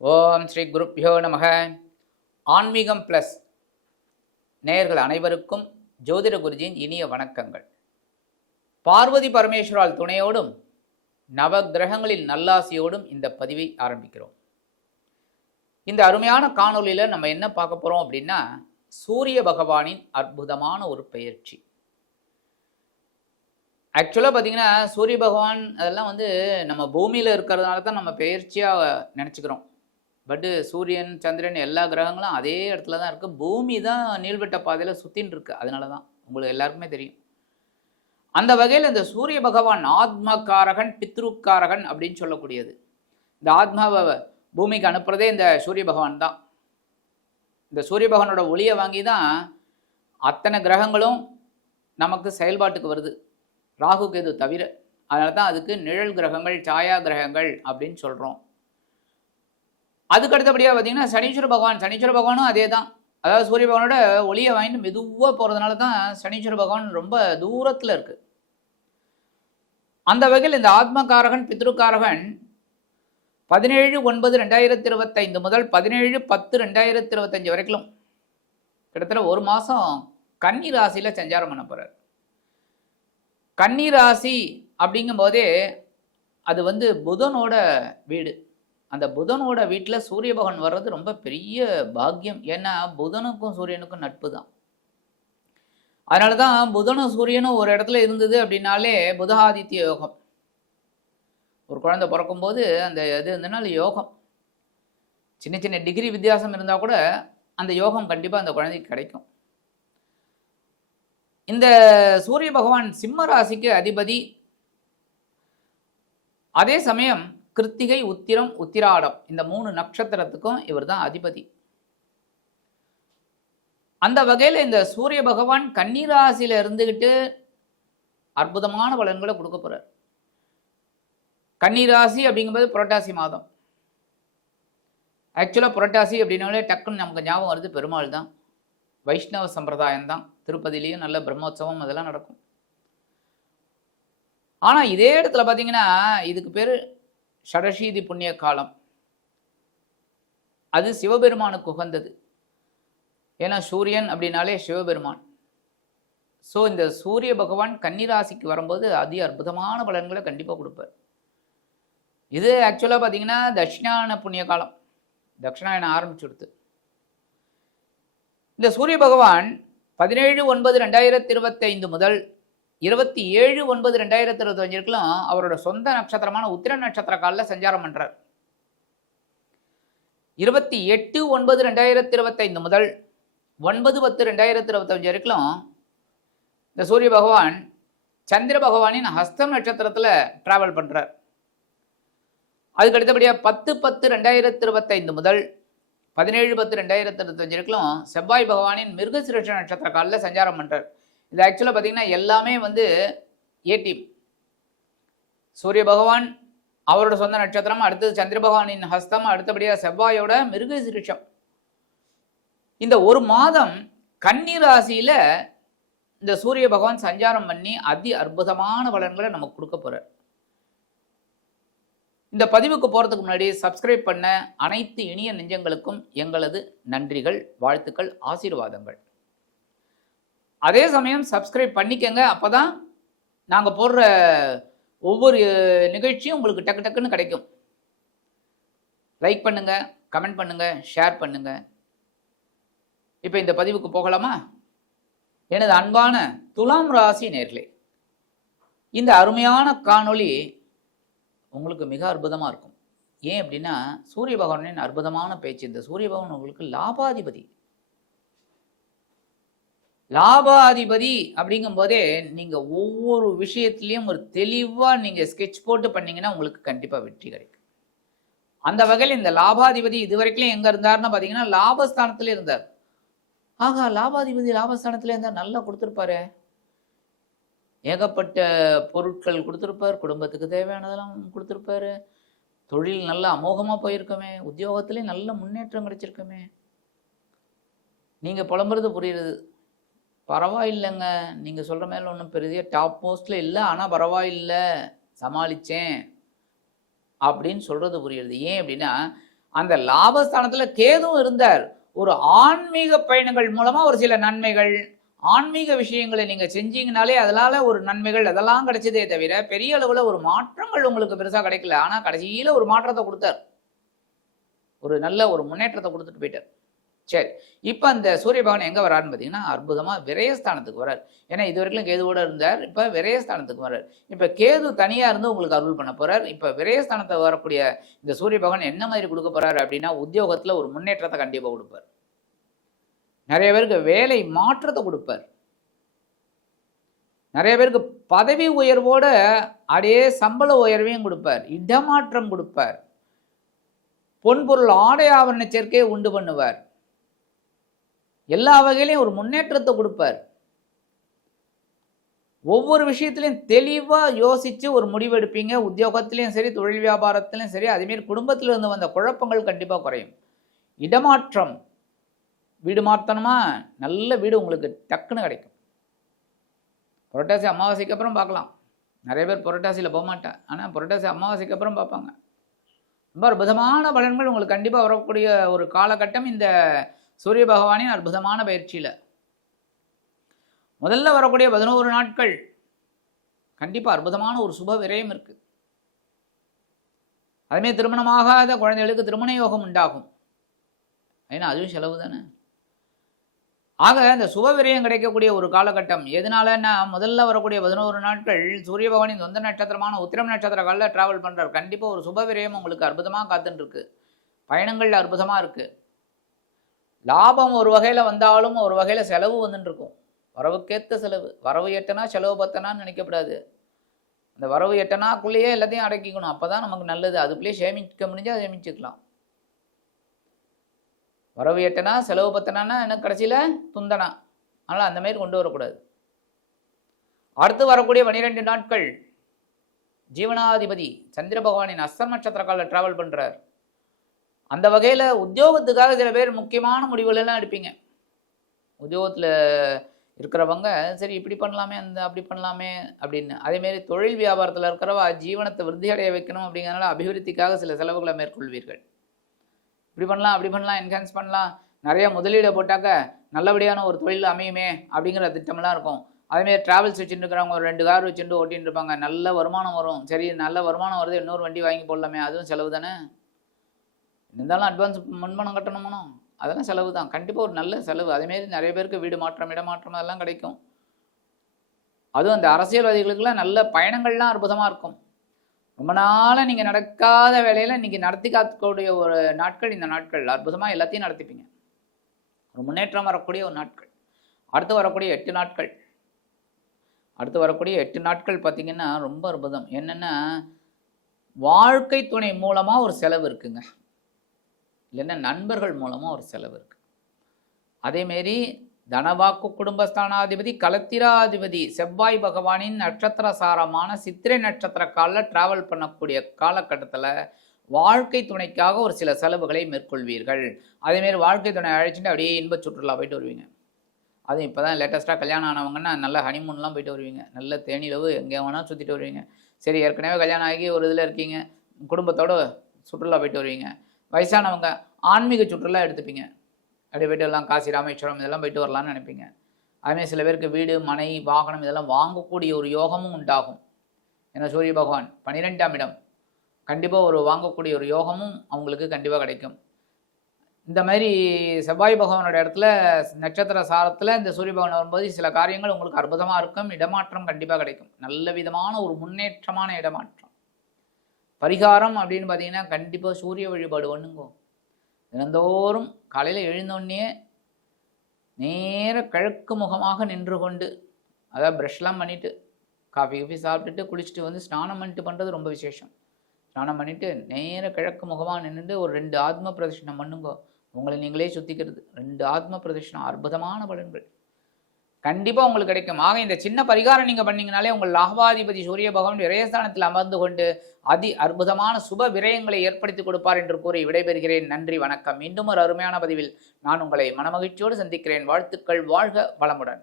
ஓம் ஸ்ரீ குருப்யோ நமக. ஆன்மீகம் ப்ளஸ் நேயர்கள் அனைவருக்கும் ஜோதிட குருஜியின் இனிய வணக்கங்கள். பார்வதி பரமேஸ்வரால் துணையோடும் நவ கிரகங்களின் நல்லாசியோடும் இந்த பதிவை ஆரம்பிக்கிறோம். இந்த அருமையான காணொலியில் நம்ம என்ன பார்க்க போகிறோம் அப்படின்னா, சூரிய பகவானின் அற்புதமான ஒரு பெயர்ச்சி. ஆக்சுவலாக பார்த்தீங்கன்னா சூரிய பகவான் அதெல்லாம் நம்ம பூமியில் இருக்கிறதுனால தான் நம்ம பெயர்ச்சியாக நினச்சிக்கிறோம். பட்டு சூரியன் சந்திரன் எல்லா கிரகங்களும் அதே இடத்துல தான் இருக்குது. பூமி தான் நீள்வட்ட பாதையில் சுற்றின்னு இருக்கு. அதனால தான் உங்களுக்கு எல்லாருக்குமே தெரியும். அந்த வகையில் இந்த சூரிய பகவான் ஆத்மகாரகன் பித்ருக்காரகன் அப்படின்னு சொல்லக்கூடியது. இந்த ஆத்மாவை பூமிக்கு அனுப்புறதே இந்த சூரிய பகவான் தான். இந்த சூரிய பகவானோட ஒளியை வாங்கி தான் அத்தனை கிரகங்களும் நமக்கு செயல்பாட்டுக்கு வருது, ராகு கேது தவிர. அதனால தான் அதுக்கு நிழல் கிரகங்கள் சாயா கிரகங்கள் அப்படின்னு சொல்கிறோம். அதுக்கு அடுத்தபடியாக பார்த்தீங்கன்னா சனீஸ்வர பகவானும் அதே தான். அதாவது சூரிய பகவானோட ஒளியை வாங்கிட்டு மெதுவாக போகிறதுனால தான் சனீஸ்வர பகவான் ரொம்ப தூரத்தில் இருக்குது. அந்த வகையில் இந்த ஆத்மகாரகன் பித்ருக்காரகன் 17/9/2025 முதல் 17/10/2025 வரைக்கும் கிட்டத்தட்ட ஒரு மாதம் கன்னி ராசியில் சஞ்சாரம் பண்ண போகிறார். கன்னி ராசி அப்படிங்கும்போதே அது புதனோட வீடு. அந்த புதனோட வீட்டில் சூரிய பகவான் வர்றது ரொம்ப பெரிய பாக்கியம். ஏன்னா புதனுக்கும் சூரியனுக்கும் நட்பு தான். அதனால தான் புதனும் சூரியனும் ஒரு இடத்துல இருந்தது அப்படின்னாலே புதஆதித்ய யோகம். ஒரு குழந்தை பிறக்கும்போது அந்த இது இருந்தனால யோகம், சின்ன சின்ன டிகிரி வித்தியாசம் இருந்தால் கூட அந்த யோகம் கண்டிப்பாக அந்த குழந்தைக்கு கிடைக்கும். இந்த சூரிய பகவான் சிம்ம ராசிக்கு அதிபதி. அதே சமயம் கிருத்திகை, உத்திரம், உத்திராடம் இந்த 3 நட்சத்திரத்துக்கும் இவர் தான் அதிபதி. அந்த வகையில் இந்த சூரிய பகவான் கன்னி ராசியில் இருந்துக்கிட்டு அற்புதமான பலன்களை கொடுக்க போகிறார். கன்னி ராசி அப்படிங்கும்போது புரட்டாசி மாதம். ஆக்சுவலாக புரட்டாசி அப்படின்னாலே டக்குன்னு நமக்கு ஞாபகம் வருது பெருமாள் தான், வைஷ்ணவ சம்பிரதாயம் தான். திருப்பதியிலையும் நல்ல பிரம்மோற்சவம் அதெல்லாம் நடக்கும். ஆனால் இதே இடத்துல பார்த்தீங்கன்னா இதுக்கு பேர் ஷடசீதி புண்ணிய காலம். அது சிவபெருமானுக்கு உகந்தது. ஏன்னா சூரியன் அப்படின்னாலே சிவபெருமான். ஸோ இந்த சூரிய பகவான் கன்னிராசிக்கு வரும்போது அதி அற்புதமான பலன்களை கண்டிப்பாக கொடுப்பார். இது ஆக்சுவலாக பார்த்தீங்கன்னா தட்சிணாயன புண்ணிய காலம். தட்சிணாயனம் ஆரம்பிச்சுடுத்து. இந்த சூரிய பகவான் 17/9/2025 முதல் 27/9/2025 அவரோட சொந்த நட்சத்திரமான உத்திர நட்சத்திர காலில் சஞ்சாரம் பண்றார். 28/9/2025 முதல் 9/10/2025 வரைக்கும் இந்த சூரிய பகவான் சந்திர பகவானின் ஹஸ்தம் நட்சத்திரத்தில் டிராவல் பண்றார். அதுக்கு அடுத்தபடியாக 10/10/2025 முதல் 17/10/2025 வரைக்கும் செவ்வாய் பகவானின் மிருகசிருஷ நட்சத்திர காலில் சஞ்சாரம் பண்றார். இது ஆக்சுவலாக பார்த்தீங்கன்னா எல்லாமே ஏ டீம். சூரிய பகவான் அவரோட சொந்த நட்சத்திரம், அடுத்தது சந்திர பகவானின் ஹஸ்தம், அடுத்தபடியாக செவ்வாயோட மிருகசிருஷம். இந்த ஒரு மாதம் கன்னி ராசியில் இந்த சூரிய பகவான் சஞ்சாரம் பண்ணி அதி அற்புதமான பலன்களை நமக்கு கொடுக்க போகிறார். இந்த பதிவுக்கு போகிறதுக்கு முன்னாடி சப்ஸ்கிரைப் பண்ண அனைத்து இனிய நெஞ்சங்களுக்கும் எங்களது நன்றிகள், வாழ்த்துக்கள், ஆசீர்வாதங்கள். அதே சமயம் சப்ஸ்கிரைப் பண்ணிக்கங்க. அப்போ தான் நாங்கள் போடுற ஒவ்வொரு நிகழ்ச்சியும் உங்களுக்கு டக்கு டக்குன்னு கிடைக்கும். லைக் பண்ணுங்கள், கமெண்ட் பண்ணுங்கள், ஷேர் பண்ணுங்கள். இப்போ இந்த பதிவுக்கு போகலாமா? எனது அன்பான துலாம் ராசி நேயர்களே, இந்த அருமையான காணொளி உங்களுக்கு மிக அற்புதமாக இருக்கும். ஏன் அப்படின்னா சூரிய பகவானின் அற்புதமான பேச்சு. இந்த சூரிய பகவான் உங்களுக்கு லாபாதிபதி. லாபாதிபதி அப்படிங்கும் போதே நீங்கள் ஒவ்வொரு விஷயத்துலையும் ஒரு தெளிவாக நீங்கள் ஸ்கெட்ச் போட்டு பண்ணிங்கன்னா உங்களுக்கு கண்டிப்பாக வெற்றி கிடைக்கும். அந்த வகையில் இந்த லாபாதிபதி இதுவரைக்கும் எங்கே இருந்தார்னு பார்த்தீங்கன்னா லாபஸ்தானத்தில் இருந்தார். ஆகா, லாபாதிபதி லாபஸ்தானத்தில் இருந்தால் நல்லா கொடுத்துருப்பாரு. ஏகப்பட்ட பொருட்கள் கொடுத்துருப்பார், குடும்பத்துக்கு தேவையானதெல்லாம் கொடுத்துருப்பாரு, தொழில் நல்லா அமோகமாக போயிருக்கோமே, உத்தியோகத்துலேயும் நல்ல முன்னேற்றம் கிடைச்சிருக்கோமே. நீங்கள் புலம்புறது புரியுறது. பரவாயில்லைங்க, நீங்கள் சொல்கிற மேலே ஒன்றும் பெரிய டாப் போஸ்ட்டில் இல்லை, ஆனால் பரவாயில்லை, சமாளித்தேன் அப்படின்னு சொல்கிறது புரியுறது. ஏன் அப்படின்னா அந்த லாபஸ்தானத்துல கேதுவும் இருந்தார். ஒரு ஆன்மீக பயணங்கள் மூலமா ஒரு சில நன்மைகள், ஆன்மீக விஷயங்களை நீங்க செஞ்சீங்கனாலே அதனால ஒரு நன்மைகள் அதெல்லாம் கிடைச்சதே தவிர பெரிய அளவுல ஒரு மாற்றங்கள் உங்களுக்கு பெருசா கிடைக்கல. ஆனா கடைசியில ஒரு மாற்றத்தை கொடுத்தார், ஒரு நல்ல ஒரு முன்னேற்றத்தை கொடுத்துட்டு போயிட்டார். சரி, இப்போ அந்த சூரிய பகவான் எங்கே வராருன்னு பார்த்தீங்கன்னா அற்புதமாக விரயஸ்தானத்துக்கு வரார். ஏன்னா இது வரைக்கும் கேதுவோட இருந்தார், இப்போ விரயஸ்தானத்துக்கு வரார். இப்போ கேது தனியாக இருந்து உங்களுக்கு அருள் பண்ண போகிறார். இப்போ விரயஸ்தானத்தை வரக்கூடிய இந்த சூரிய பகவான் என்ன மாதிரி கொடுக்க போகிறார் அப்படின்னா உத்தியோகத்தில் ஒரு முன்னேற்றத்தை கண்டிப்பாக கொடுப்பார். நிறைய பேருக்கு வேலை மாற்றத்தை கொடுப்பார். நிறைய பேருக்கு பதவி உயர்வோட அப்படியே சம்பள உயர்வையும் கொடுப்பார். இடமாற்றம் கொடுப்பார். பொன்பொருள் ஆடை ஆவரண சேர்க்கையை உண்டு பண்ணுவார். எல்லா வகையிலையும் ஒரு முன்னேற்றத்தை கொடுப்பார். ஒவ்வொரு விஷயத்திலையும் தெளிவாக யோசித்து ஒரு முடிவு எடுப்பீங்க. உத்தியோகத்திலையும் சரி, தொழில் வியாபாரத்திலையும் சரி, அதேமாரி குடும்பத்தில் இருந்து வந்த குழப்பங்கள் கண்டிப்பாக குறையும். இடமாற்றம், வீடு மாற்றணுமா, நல்ல வீடு உங்களுக்கு டக்குன்னு கிடைக்கும். புரட்டாசி அமாவாசைக்கு அப்புறம் பார்க்கலாம். நிறைய பேர் புரட்டாசியில் போக மாட்டேன், ஆனால் புரட்டாசி அமாவாசைக்கு அப்புறம் பார்ப்பாங்க. ரொம்ப அற்புதமான பலன்கள் உங்களுக்கு கண்டிப்பாக வரக்கூடிய ஒரு காலகட்டம் இந்த சூரிய பகவானின் அற்புதமான பயிற்சியில். முதல்ல வரக்கூடிய 11 நாட்கள் கண்டிப்பாக அற்புதமான ஒரு சுப விரயம் இருக்கு. அதுமாதிரி திருமணமாகாத குழந்தைகளுக்கு திருமண யோகம் உண்டாகும். ஏன்னா அதுவும் செலவு தானே. ஆக இந்த சுப விரயம் கிடைக்கக்கூடிய ஒரு காலகட்டம். எதனாலன்னா முதல்ல வரக்கூடிய 11 நாட்கள் சூரிய பகவானின் சொந்த நட்சத்திரமான உத்திரம் நட்சத்திர காலில் டிராவல் பண்ணுறார். கண்டிப்பாக ஒரு சுப விரயம் உங்களுக்கு அற்புதமாக காத்துன்னு இருக்கு. பயணங்கள் அற்புதமாக இருக்குது. லாபம் ஒரு வகையில் வந்தாலும் ஒரு வகையில் செலவு வந்துட்டு இருக்கும். வரவுக்கேற்ற செலவு. வரவு எட்டனா செலவு பத்தனான்னு நினைக்கப்படாது. அந்த வரவு எட்டனாக்குள்ளேயே எல்லாத்தையும் அடக்கிக்கணும். அப்போ தான் நமக்கு நல்லது. அதுக்குள்ளேயே சேமிக்க முடிஞ்சால் சேமிச்சுக்கலாம். வரவு எட்டனா செலவு பத்தனான்னா எனக்கு கடைசியில் துந்தனா. அதனால் அந்த மாதிரி கொண்டு வரக்கூடாது. அடுத்து வரக்கூடிய 12 நாட்கள் ஜீவனாதிபதி சந்திர பகவானின் அஸ்தம் நட்சத்திர காலில் டிராவல் பண்ணுறார். அந்த வகையில் உத்தியோகத்துக்காக சில பேர் முக்கியமான முடிவுகளெல்லாம் எடுப்பீங்க. உத்தியோகத்தில் இருக்கிறவங்க சரி இப்படி பண்ணலாமே, அந்த அப்படி பண்ணலாமே அப்படின்னு. அதேமாரி தொழில் வியாபாரத்தில் இருக்கிறவா ஜீவனத்தை விருத்தி அடைய வைக்கணும் அப்படிங்கிறனால அபிவிருத்திக்காக சில செலவுகளை மேற்கொள்வீர்கள். இப்படி பண்ணலாம், அப்படி பண்ணலாம், என்ஹான்ஸ் பண்ணலாம், நிறைய முதலீடை போட்டாக்க நல்லபடியான ஒரு தொழில் அமையுமே அப்படிங்கிற திட்டமெல்லாம் இருக்கும். அதேமாரி ட்ராவல்ஸ் வச்சுட்டு இருக்கிறவங்க ஒரு 2 கார் வச்சுட்டு ஓட்டின்னு இருப்பாங்க. நல்ல வருமானம் வரும். சரி நல்ல வருமானம் வருது, இன்னொரு வண்டி வாங்கி போடலாமே, அதுவும் செலவு தானே. இருந்தாலும் அட்வான்ஸ் முன்பணம் கட்டணுமோ, அதெல்லாம் செலவு தான். கண்டிப்பாக ஒரு நல்ல செலவு. அதேமாரி நிறைய பேருக்கு வீடு மாற்றம், இடமாற்றம் அதெல்லாம் கிடைக்கும். அதுவும் அந்த அரசியல்வாதிகளுக்கெல்லாம் நல்ல பயணங்கள்லாம் அற்புதமாக இருக்கும். ரொம்ப நாளாக நீங்கள் நடக்காத வேலையில் இன்றைக்கி நடத்தி காக்கக்கூடிய ஒரு நாட்கள் இந்த நாட்கள். அற்புதமாக எல்லாத்தையும் நடத்திப்பீங்க. ஒரு முன்னேற்றம் வரக்கூடிய ஒரு நாட்கள். அடுத்து வரக்கூடிய 8 நாட்கள். அடுத்து வரக்கூடிய 8 நாட்கள் பார்த்திங்கன்னா ரொம்ப அற்புதம். என்னென்னா வாழ்க்கை துணை மூலமாக ஒரு செலவு இருக்குங்க. இல்லைன்னா நண்பர்கள் மூலமாக ஒரு செலவு இருக்குது. அதேமாரி தனவாக்கு குடும்பஸ்தானாதிபதி கலத்திராதிபதி செவ்வாய் பகவானின் நட்சத்திர சாரமான சித்திரை நட்சத்திர காலில் டிராவல் பண்ணக்கூடிய காலகட்டத்தில் வாழ்க்கை துணைக்காக ஒரு சில செலவுகளை மேற்கொள்வீர்கள். அதேமாரி வாழ்க்கை துணை அழைச்சிட்டு அப்படியே இன்ப சுற்றுலா போயிட்டு வருவீங்க. அதுவும் இப்போ தான் லேட்டஸ்ட்டாக கல்யாணம் ஆனவங்கன்னா நல்ல ஹனிமூன்லாம் போயிட்டு வருவீங்க. நல்ல தேனிலவு எங்கே வேணால் சுற்றிட்டு வருவீங்க. சரி ஏற்கனவே கல்யாணம் ஆகி ஒரு இதில் இருக்கீங்க, குடும்பத்தோடு சுற்றுலா போயிட்டு வருவீங்க. வயசானவங்க ஆன்மீக சுற்றுலா எடுத்துப்பீங்க. அப்படியே போய்ட்டு எல்லாம் காசி ராமேஸ்வரம் இதெல்லாம் போயிட்டு வரலான்னு நினைப்பீங்க. அதுமாதிரி சில பேருக்கு வீடு மனை வாகனம் இதெல்லாம் வாங்கக்கூடிய ஒரு யோகமும் உண்டாகும். ஏன்னா சூரிய பகவான் 12ஆம் இடம். கண்டிப்பாக ஒரு வாங்கக்கூடிய ஒரு யோகமும் அவங்களுக்கு கண்டிப்பாக கிடைக்கும். இந்த மாதிரி செவ்வாய் பகவானோட இடத்துல நட்சத்திர சாரத்தில் இந்த சூரிய பகவான் வரும்போது சில காரியங்கள் உங்களுக்கு அற்புதமாக இருக்கும். இடமாற்றம் கண்டிப்பாக கிடைக்கும். நல்ல விதமான ஒரு முன்னேற்றமான இடமாற்றம். பரிகாரம் அப்படின்னு பார்த்தீங்கன்னா கண்டிப்பாக சூரிய வழிபாடு ஒன்றுங்கோ. தினந்தோறும் காலையில் எழுந்தோடனே நேர கிழக்கு முகமாக நின்று கொண்டு, அதாவது ப்ரஷ்லாம் பண்ணிவிட்டு காஃபி சாப்பிட்டுட்டு குளிச்சுட்டு வந்து ஸ்நானம் பண்ணிட்டு பண்ணுறது ரொம்ப விசேஷம். ஸ்நானம் பண்ணிவிட்டு நேர கிழக்கு முகமாக நின்றுட்டு ஒரு 2 ஆத்ம பிரதட்சணம் பண்ணுங்க. உங்களை நீங்களே சுற்றிக்கிறது 2 ஆத்ம பிரதட்சணம். அற்புதமான பலன்கள் கண்டிப்பாக உங்களுக்கு கிடைக்கும். ஆக இந்த சின்ன பரிகாரம் நீங்கள் பண்ணிங்கனாலே உங்கள் லாபாதிபதி சூரிய பகவான் விரயஸ்தானத்தில் அமர்ந்து கொண்டு அற்புதமான சுப விரயங்களை ஏற்படுத்தி கொடுப்பார் என்று கூறி விடைபெறுகிறேன். நன்றி, வணக்கம். மீண்டும் ஒரு அருமையான பதிவில் நான் உங்களை மனமகிழ்ச்சியோடு சந்திக்கிறேன். வாழ்த்துக்கள். வாழ்க வளமுடன்.